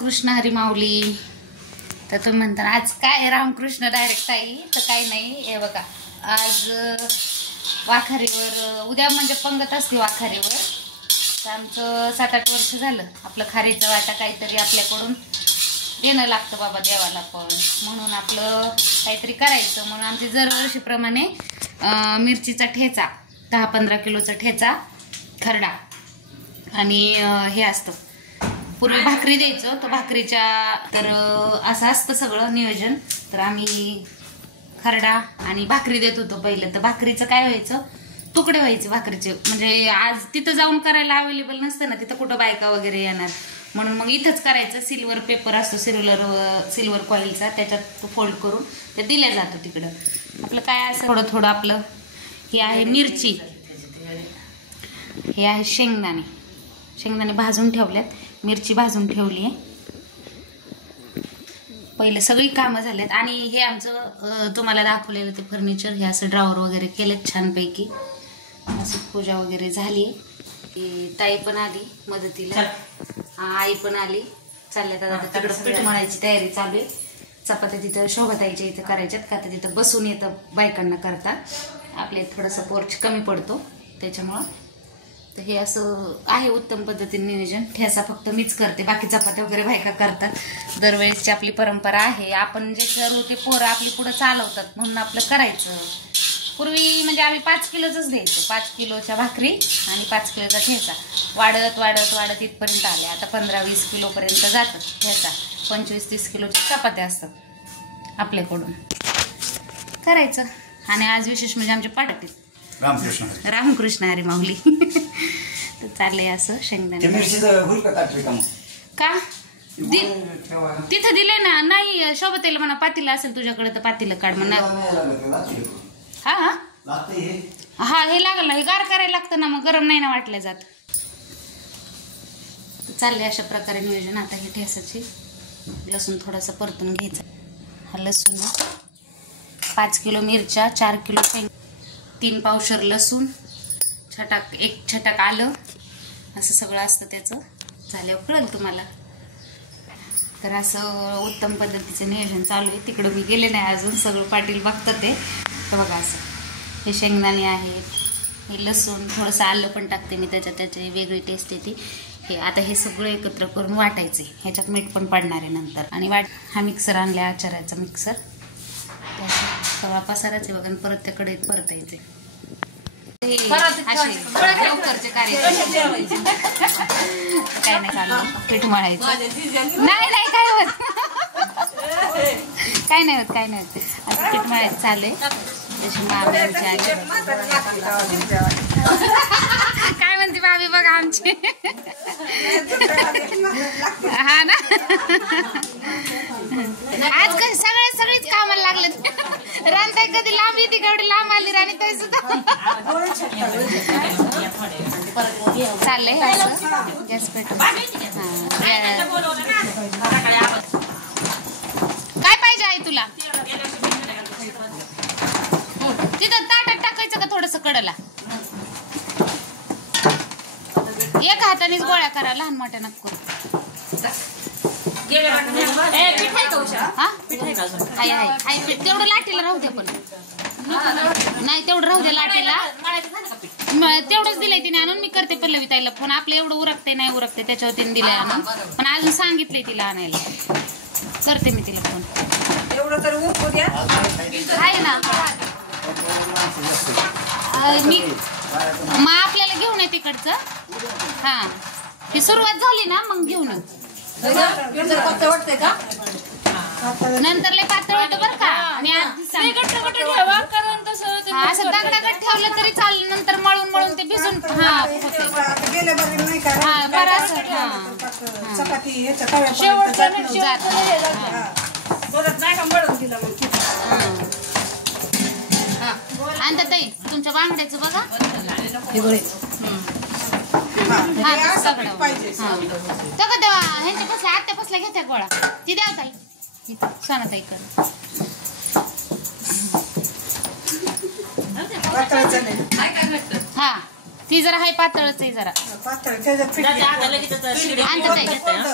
कृष्ण हरी माऊली. तर तुम्ही म्हणता आज काय रामकृष्ण डायरेक्ट आई, तर काही नाही. हे बघा आज वाखारीवर उद्या म्हणजे पंगत असते वाखारीवर. तर आमचं 7-8 वर्ष झालं आपलं खारीचं वाटा काहीतरी आपल्याकडून देणं लागतं बाबा देवाला, पण म्हणून आपलं काहीतरी करायचं म्हणून आमची दरवर्षीप्रमाणे मिरचीचा ठेचा 10-15 किलोचा ठेचा खरडा आणि हे असतं. पूर्वी भाकरी द्यायचं तर भाकरीच्या तर असं असतं सगळं नियोजन. तर आम्ही खरडा आणि भाकरी देत होतो पहिलं. तर भाकरीचं काय व्हायचं, तुकडे व्हायचे भाकरीचे. म्हणजे आज तिथं जाऊन करायला अवेलेबल नसतं ना, तिथं कुठं बायका वगैरे येणार, म्हणून मग इथंच करायचं. सिल्वर पेपर असतो सिल्वर कॉईलचा, त्याच्यात फोल्ड करून ते दिलं जातं तिकडं. आपलं काय असं थोडं थोडं आपलं हे आहे मिरची, हे आहे शेंगदाणे भाजून ठेवल्यात, मिरची भाजून ठेवली आहे. पहिले सगळी कामं झालेत. आणि हे आमचं तुम्हाला दाखवलेलं ते फर्निचर, हे असं ड्रॉवर वगैरे केलेत छानपैकी. असं पूजा वगैरे झाली. ताई पण आली मदतीला, आई पण आली. चालल्यात आता तिकडं पीठ मळायची तयारी चालू आहे. चपात्या तिथं शोभाताईच्या इथं करायच्यात का, तर तिथं बसून येतं बायकांना करता. आपल्या थोडासा पोर्च कमी पडतो त्याच्यामुळं. तर हे असं आहे उत्तम पद्धतीने नियोजन. ठेसा फक्त मीच करते, बाकी चपात्या वगैरे बायका करतात. दरवेळेसची आपली परंपरा आहे. आपण जे ठरवू ते पोरं आपली पुढं चालवतात, म्हणून आपलं करायचं. पूर्वी म्हणजे आम्ही 5 किलोच द्यायचो, 5 किलोच्या भाकरी आणि 5 किलोचा ठेचा. वाढत वाढत वाढत इथपर्यंत आले. आता 15-20 किलोपर्यंत जातं ठेचा. 25-30 किलोच्या चपात्या असतात आपल्याकडून, करायचं. आणि आज विशेष म्हणजे आमचे पाठातील रामकृष्ण हरी माऊली. तर चाललंय असं शेंगदाणे का तिथं दिलंय ना. नाही शोभतेला म्हणा पातीला असेल तुझ्याकडे तर पातीला काढ म्हणा. हा हा हे लागल ना, हे गार करायला लागतं ना, मग गरम नाही ना वाटलं जात. चालले अशा प्रकारे नियोजन. आता हे ठेसाची लसूण थोडासा परतून घ्यायचा. हा लसूण 5 किलो मिरच्या, 4 किलो शेंग, 3 पावशर लसूण, 1 छटाक आलं, असं सगळं असतं त्याचं. झाल्यावर कळलं तुम्हाला. तर असं उत्तम पद्धतीचं नियोजन चालू आहे. तिकडं मी गेले नाही अजून, सगळं पाटील बघतात ते. तर बघा असं हे शेंगदाणे आहेत, हे लसूण, थोडंसं आलं पण टाकते मी त्याची वेगळी टेस्ट येते. हे आता हे सगळं एकत्र करून वाटायचे. ह्याच्यात मीठ पण पडणार आहे नंतर. आणि हा मिक्सर आणला, आचाराचा मिक्सर. सगळा पसाराचे बघा, परत त्या कढईत परतायचे. लवकरचे कार्य काय नाही चालू, पीठ मळायचं. नाही नाही काय होत, काय नाही होत, काय नाही होत. आता पीठ मळायचं चालू आहे. जशी मामी आमची काय म्हणते मामी बघा आमची. हा ना, आज कसं सगळीच कामाला लागलेत. रानताई कधी लांब येते, एवढी लांब आली राणी ताई सुद्धा. चाललंय गॅस पेटून. काय पाहिजे आई तुला, तिथं ताटात टाकायचं का थोडस कडला. एका हातानेच गोळ्या करा, लहान मोठ्या नको करू. तेवढं लाटीला राहू द्या, पण नाही तेवढं राहू द्या लाटीला. तेवढंच दिलंय तिने आणून. मी करते पल्लवी ताईला फोन. आपलं एवढं उरकते नाही उरकते त्याच्यावर तिने दिलंय आणून, पण अजून सांगितलंय तिला आणायला. करते मी तिला फोन. आहे ना मी, मग आपल्याला घेऊन ये तिकडचं. हा ती सुरुवात झाली ना मग घेऊन येऊ. नंतर लय पातळ होतं बरं का. आणि असं दगडागड ठेवलं तरी चालेल, नंतर मळून मळून ते भिजून आणि ताई तुमच्या बांगड्याचं बघा तेव्हा ह्यांच्या पसल्या आत्या पसल्या घेत्या गोळा. ती द्या ताई, सोना ताई कर. हा ती जरा हाय पातळच आहे, जरा पातळ.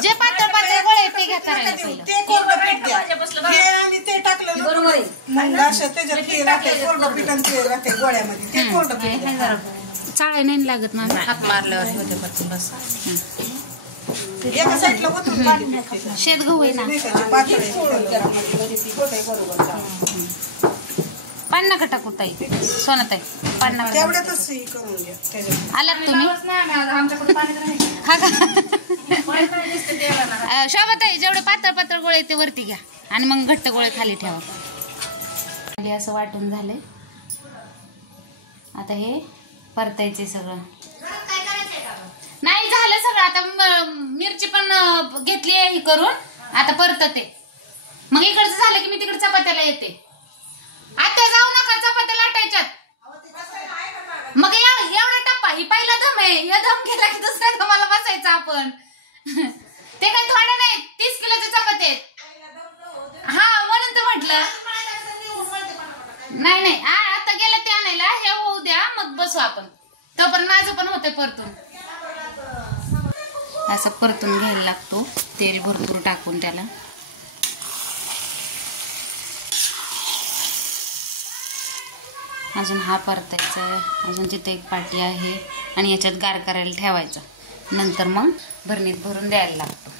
जे पातळ पातळ गोळे टाकायला पहिलं. ते कोरडं पीठ द्या. हे आणि ते टाकलं ना बरोबर आहे. मग असं त्याच्यात हे राहते कोरडं पीठ आणि ते राहते गोळ्यामध्ये. ते कोरडं पीठ द्या. चाळे नाही लागत ना हात मारल्यावर होते पटकन बस. एका साईडला ओतून पाणी टाकायचं. शेतगहू आहे ना नाही त्याची पातळ आहे. होतंय बरोबर. पान नका टाकू ताई सोनाताई पान नका तेवढ्यातच हे करून घ्या त्याच्यात. आलात तुम्ही आमच्याकडे पाणी नाही. हा का शोभाताई जेवढे पातळ पातळ गोळे ते वरती घ्या आणि मग घट्ट गोळे खाली ठेवा. असं वाटून झालंय. आता हे परतायचे सगळं. नाही झालं सगळं. आता मिरची पण घेतली ही करून आता परतते. मग इकडचं झालं की मी तिकडे चपात्याला येते. आता जाऊ नका चपात्या लाटायच्यात. मग एवढा टप्पा ही पहिला दम आहे. या दम गेला की दुसऱ्या दमाला बसायचं आपण. ते काही थोडे नाही 30 किलोचे चपाते आहेत. हा म्हणून तर म्हटलं नाही नाही आता गेलं ते आणायला हे होऊ द्या मग बसू आपण. तोपर्यंत माझं पण होतंय परतून. असं परतून घ्यायला लागतो तेल भरपूर टाकून त्याला. अजून हा परतायचा. अजून तिथे एक पाटी आहे आणि याच्यात गार करायला ठेवायचा. नंतर मग भरणीत भरून द्यायला लागतो.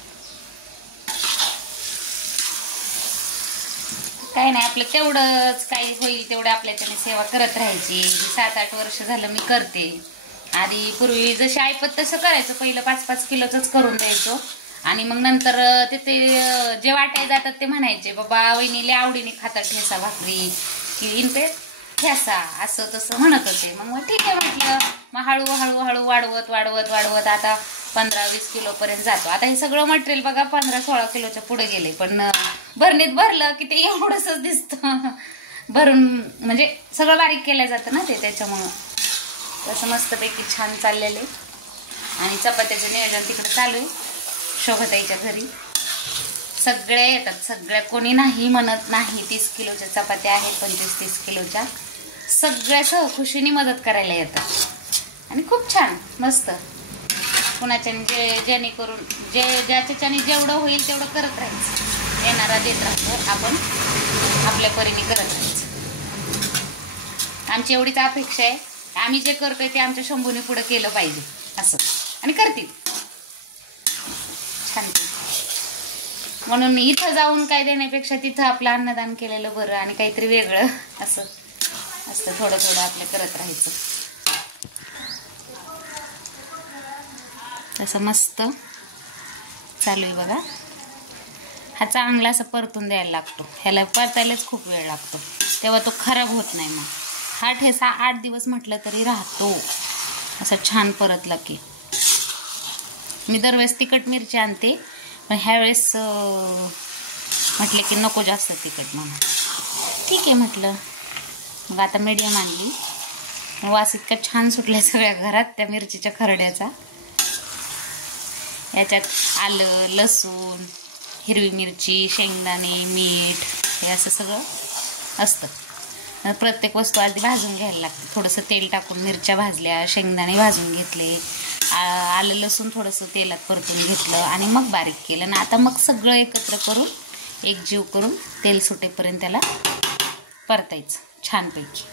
काही नाही आपलं तेवढंच काही होईल तेवढं आपल्याच्याने सेवा करत राहायची. 7-8 वर्ष झालं मी करते. आधी पूर्वी जशी ऐपत तसं करायचं. पहिलं 5-5 किलोचंच करून द्यायचो आणि मग नंतर तिथे जे वाटाय जातात ते म्हणायचे बाबा वहिनीले आवडीने खातात ठेसा भाकरी की इनपे ठेसा असं तसं म्हणत होते. मग ठीक आहे म्हटलं. मग हळूहळू वाढवत वाढवत वाढवत आता 15-20 किलोपर्यंत जातो. आता हे सगळं मटेरियल बघा 15-16 किलोच्या पुढे गेले. पण भरणीत भरलं की ते एवढंच दिसतं. भरून म्हणजे सगळं बारीक केलं जातं ना ते त्याच्यामुळं. तसं मस्तपैकी छान चाललेलं आहे. आणि चपात्याचं नियोजन तिकडे चालू आहे शोभाताईच्या घरी. सगळे येतात सगळ्या. कोणी नाही म्हणत नाही. 30 किलोच्या चपात्या आहेत 25-30 किलोच्या. सगळ्या सहखुशीने मदत करायला येतात आणि खूप छान मस्त. कुणाच्याने जेणेकरून ज्याच्याने जेवढं होईल तेवढं करत राहायचं. येणारा देत राहतो आपण आपल्या परीने करत राहायचं. आमची एवढीच अपेक्षा आहे. आम्ही जे करतोय ते आमच्या शंभूने पुढे केलं पाहिजे असं आणि करतील छान. म्हणून इथं जाऊन काय देण्यापेक्षा तिथं आपलं अन्नदान केलेलं बरं आणि काहीतरी वेगळं असं असतं. थोडं थोडं आपलं करत राहायचं. तसं मस्त चालू आहे बघा. हा चांगला असं परतून द्यायला लागतो. ह्याला परतायलाच खूप वेळ लागतो तेव्हा तो खराब होत नाही. मग हा ठेसा 8 दिवस म्हटलं तरी राहतो असं छान परतला की. मी दरवेळेस तिखट मिरची आणते पण ह्यावेळेस म्हटलं की नको जास्त तिखट म्हणून. ठीक आहे म्हटलं. मग आता मीडियम आणली. वास इतका छान सुटला सगळ्या घरात त्या मिरचीच्या खरड्याचा. याच्यात आलं लसूण हिरवी मिरची शेंगदाणे मीठ हे असं सगळं असतं. प्रत्येक वस्तू आधी भाजून घ्यायला लागते. थोडंसं तेल टाकून मिरच्या भाजल्या शेंगदाणे भाजून घेतले आलं लसूण थोडंसं तेलात परतून घेतलं आणि मग बारीक केलं. आणि आता मग सगळं एकत्र करून एकजीव करून तेल सुटेपर्यंत त्याला परतायचं छानपैकी.